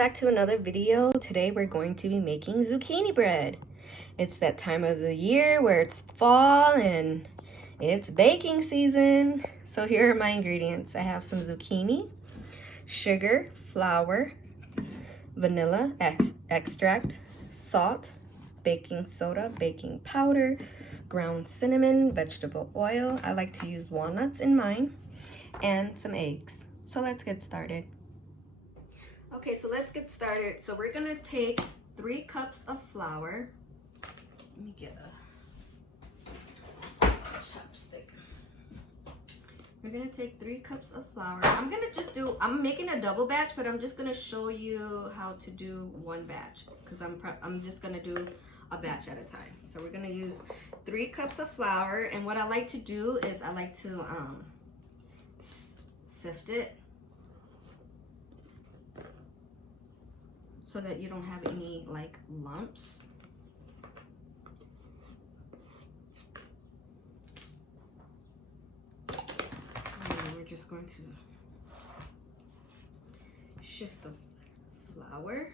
back to another video. Today we're going to be making zucchini bread. It's that time of the year where it's fall and it's baking season. So here are my ingredients. I have some zucchini, sugar, flour, vanilla extract, salt, baking soda, baking powder, ground cinnamon, vegetable oil. I like to use walnuts in mine, and some eggs. So let's get started. Okay, so let's get started. So we're gonna take 3 cups of flour. Let me get a chopstick. We're gonna take 3 cups of flour. I'm making a double batch, but I'm just gonna show you how to do one batch because I'm just gonna do a batch at a time. So we're gonna use 3 cups of flour, and what I like to do is I like to sift it so that you don't have any like lumps. And we're just going to shift the flour.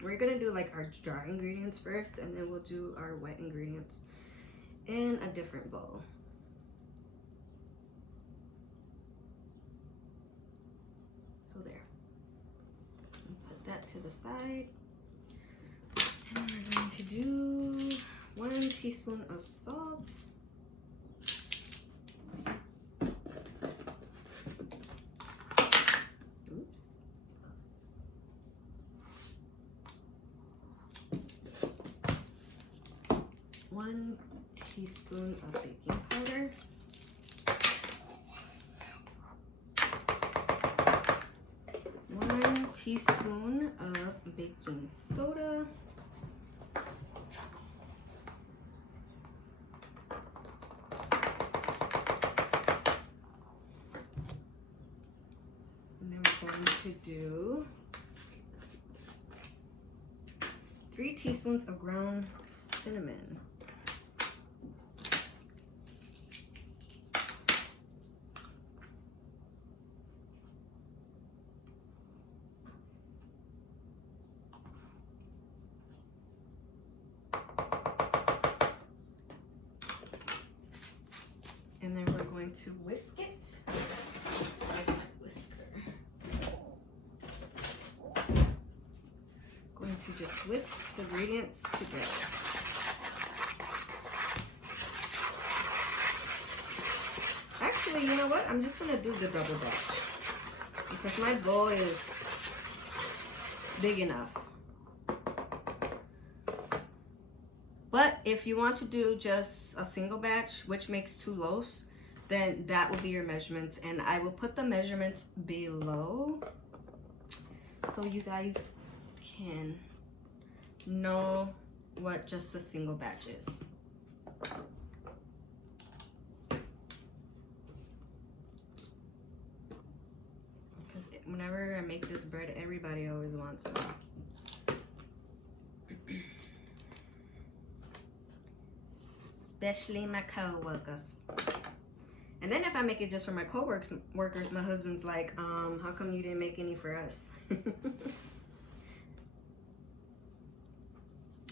We're gonna do like our dry ingredients first, and then we'll do our wet ingredients in a different bowl. So there. Put that to the side. And we're going to do 1 teaspoon of salt. Oops. 1 teaspoon of baking powder. 1 teaspoon of baking soda. And then we're going to do 3 teaspoons of ground cinnamon. And then we're going to whisk it. Where's my whisker? Going to just whisk the ingredients together. Actually, you know what? I'm just gonna do the double batch because my bowl is big enough. But if you want to do just a single batch, which makes 2 loaves, then that will be your measurements. And I will put the measurements below so you guys can know what just the single batch is. Because whenever I make this bread, everybody always wants some. Especially my co-workers. And then if I make it just for my co-workers, my husband's like, how come you didn't make any for us?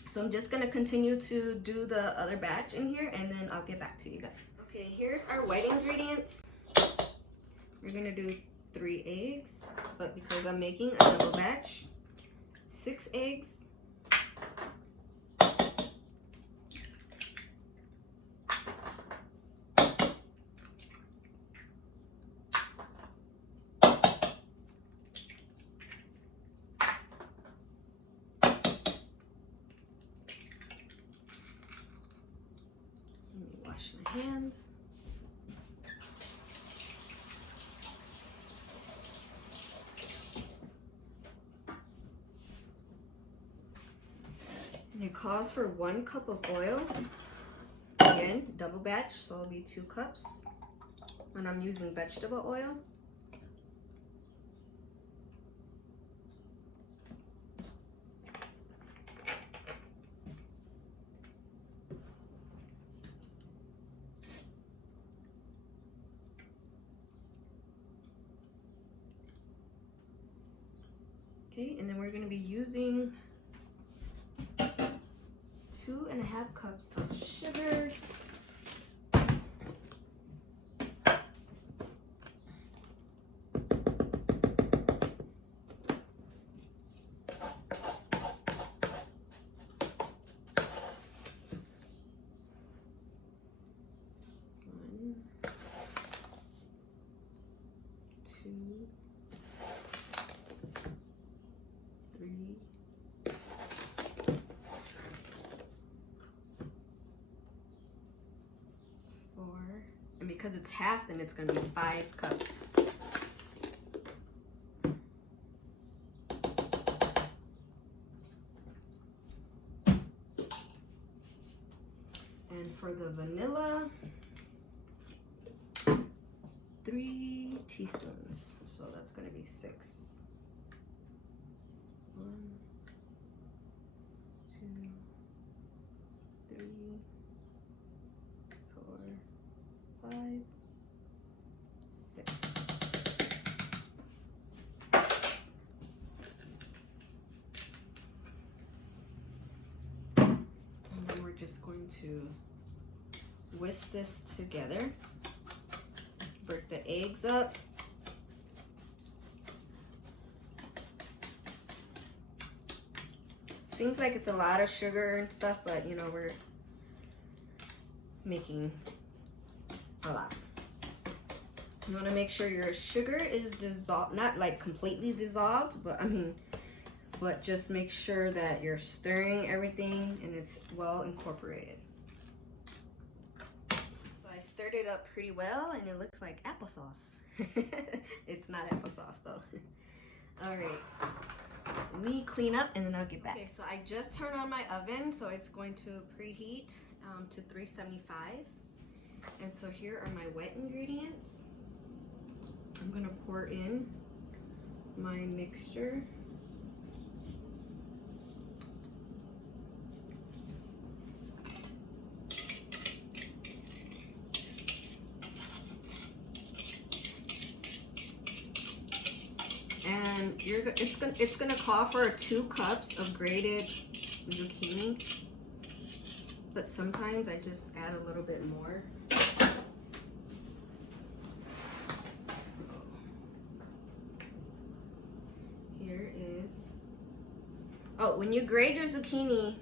So I'm just gonna continue to do the other batch in here, and then I'll get back to you guys. Okay, here's our white ingredients. We're gonna do 3 eggs, but because I'm making a double batch, 6 eggs. Wash my hands. And it calls for 1 cup of oil. Again, double batch, so it'll be 2 cups. And I'm using vegetable oil. Okay, and then we're gonna be using 2.5 cups of sugar. And because it's half, then it's going to be 5 cups. And for the vanilla, 3 teaspoons. So that's going to be 6. 1, 2, 3, 4, 5, 6. And then we're just going to whisk this together. Break the eggs up. Seems like it's a lot of sugar and stuff, but you know, we're making a lot. You want to make sure your sugar is dissolved, not like completely dissolved, but but just make sure that you're stirring everything and it's well incorporated. So I stirred it up pretty well and it looks like applesauce. It's not applesauce though. All right, let me clean up and then I'll get back. Okay, so I just turned on my oven, so it's going to preheat to 375. And so here are my wet ingredients. I'm gonna pour in my mixture. And it's gonna call for 2 cups of grated zucchini, but sometimes I just add a little bit more. Oh, when you grate your zucchini,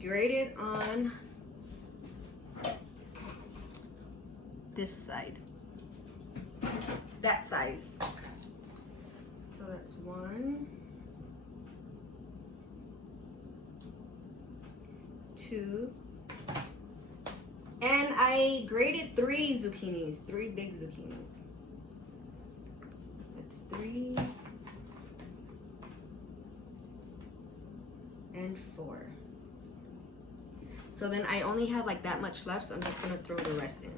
grate it on this side, that size. So that's 1, 2, and I grated 3 zucchinis, 3 big zucchinis. That's 3. And 4. So then I only have like that much left, so I'm just gonna throw the rest in.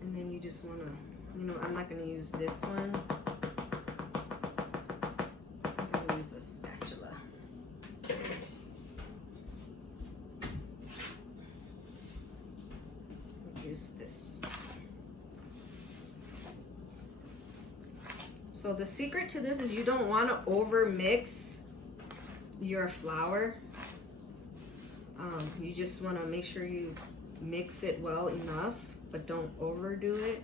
And then you just wanna, you know, I'm not gonna use this one. I'm gonna use a spatula. Use this. So the secret to this is you don't want to over mix your flour. You just want to make sure you mix it well enough, but don't overdo it.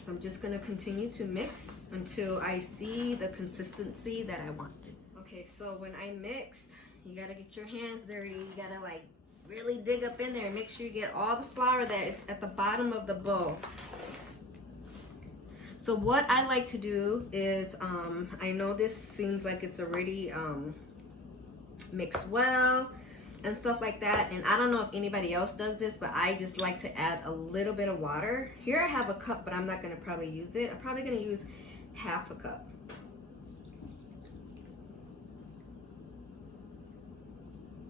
So I'm just going to continue to mix until I see the consistency that I want. Okay, so when I mix, you got to get your hands dirty. You got to like really dig up in there and make sure you get all the flour that is at the bottom of the bowl. So what I like to do is, I know this seems like it's already mixed well and stuff like that, and I don't know if anybody else does this, but I just like to add a little bit of water. Here I have a cup, but I'm not gonna probably use it. I'm probably gonna use half a cup.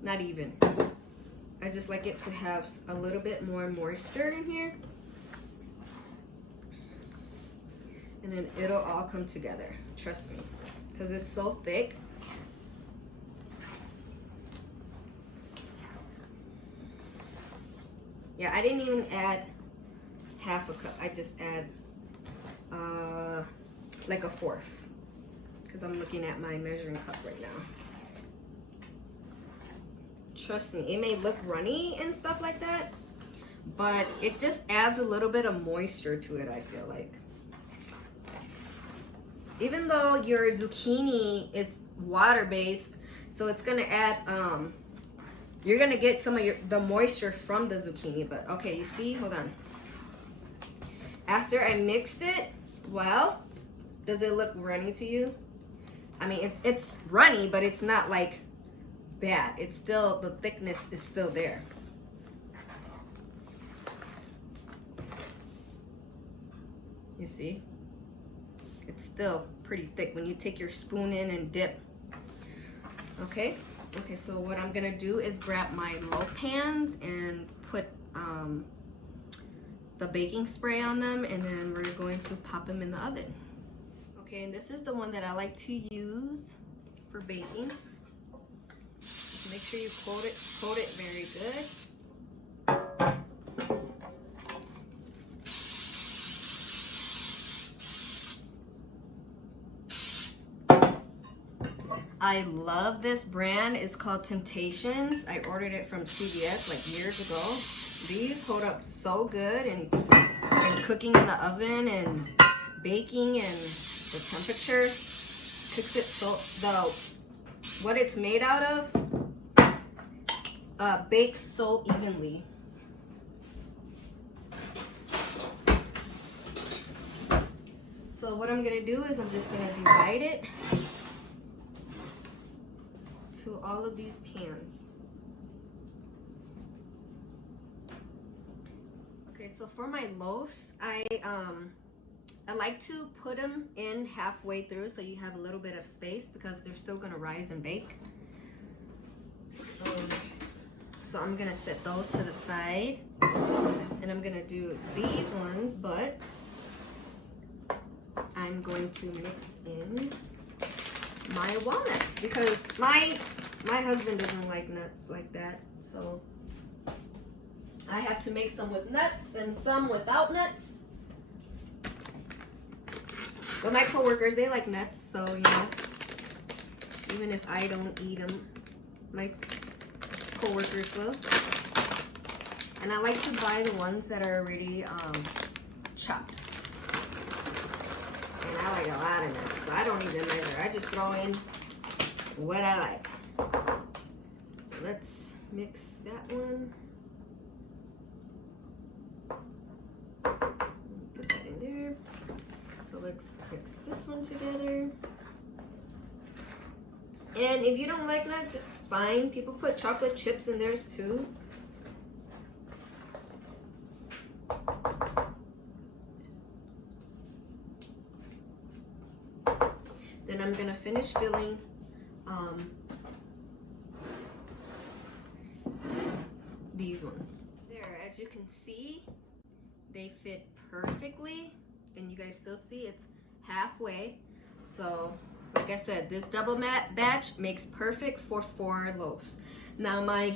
Not even. I just like it to have a little bit more moisture in here. And then it'll all come together, trust me, because it's so thick. Yeah, I didn't even add half a cup. I just add like a fourth, because I'm looking at my measuring cup right now. Trust me, it may look runny and stuff like that, but it just adds a little bit of moisture to it, I feel like. Even though your zucchini is water-based, so it's gonna add, you're gonna get some of the moisture from the zucchini. But okay, you see, hold on. After I mixed it, well, does it look runny to you? I mean, it's runny, but it's not like bad. It's still, the thickness is still there. You see? It's still pretty thick when you take your spoon in and dip. Okay, so what I'm gonna do is grab my loaf pans and put the baking spray on them, and then we're going to pop them in the oven. Okay, and this is the one that I like to use for baking. Make sure you coat it very good. I love this brand. It's called Temptations. I ordered it from CVS like years ago. These hold up so good, and cooking in the oven and baking, and the temperature cooks it so, what it's made out of bakes so evenly. So what I'm gonna do is I'm just gonna divide it to all of these pans. Okay, so for my loaves, I like to put them in halfway through so you have a little bit of space, because they're still gonna rise and bake. So I'm gonna set those to the side, and I'm gonna do these ones, but I'm going to mix in my walnuts, because my husband doesn't like nuts like that, so I have to make some with nuts and some without nuts. But my coworkers, they like nuts, so you know, even if I don't eat them, my coworkers will. And I like to buy the ones that are already chopped. And I like a lot of nuts, so I don't even measure. I just throw in what I like. So let's mix that one. Put that in there. So let's mix this one together. And if you don't like nuts, it's fine. People put chocolate chips in theirs too. Then I'm gonna finish filling these ones. There, as you can see, they fit perfectly, and you guys still see it's halfway. So like I said, this double batch makes perfect for 4 loaves. Now my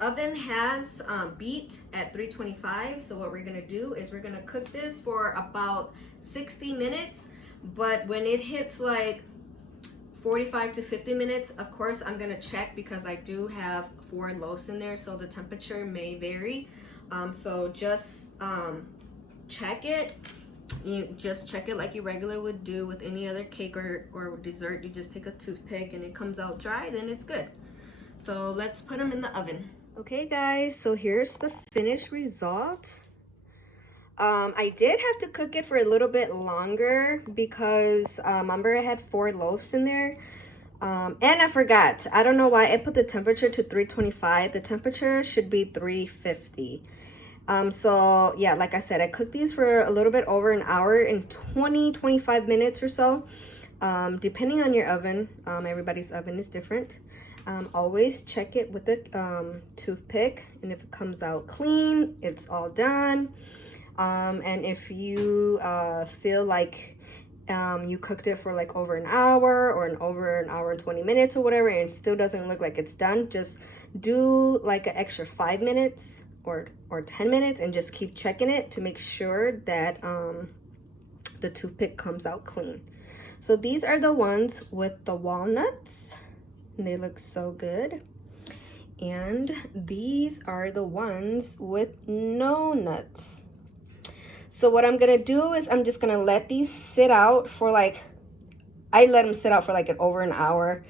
oven has beat at 325, so what we're gonna do is we're gonna cook this for about 60 minutes, but when it hits like 45 to 50 minutes, of course I'm gonna check, because I do have 4 loaves in there, so the temperature may vary. So just check it. You just check it like you regularly would do with any other cake or dessert. You just take a toothpick and it comes out dry, then it's good. So let's put them in the oven. Okay guys, so here's the finished result. I did have to cook it for a little bit longer, because remember I had 4 loaves in there. And I forgot, I don't know why I put the temperature to 325. The temperature should be 350. So yeah, like I said, I cooked these for a little bit over an hour and 20-25 minutes or so, depending on your oven. Everybody's oven is different. Always check it with a toothpick, and if it comes out clean, it's all done. And if you feel like you cooked it for like over an hour or over an hour and 20 minutes or whatever, and it still doesn't look like it's done, just do like an extra 5 minutes or 10 minutes and just keep checking it to make sure that the toothpick comes out clean. So these are the ones with the walnuts, and they look so good. And these are the ones with no nuts. So what I'm gonna do is I'm just gonna let these sit out for like, I let them sit out for like over an hour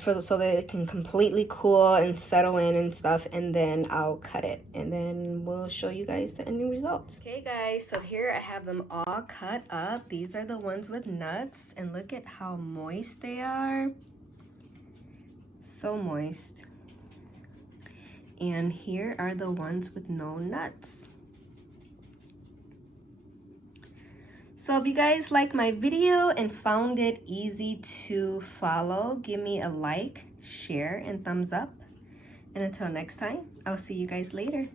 so that it can completely cool and settle in and stuff, and then I'll cut it and then we'll show you guys the ending result. Okay guys, so here I have them all cut up. These are the ones with nuts, and look at how moist they are. So moist. And here are the ones with no nuts. So if you guys like my video and found it easy to follow, give me a like, share, and thumbs up. And until next time, I'll see you guys later.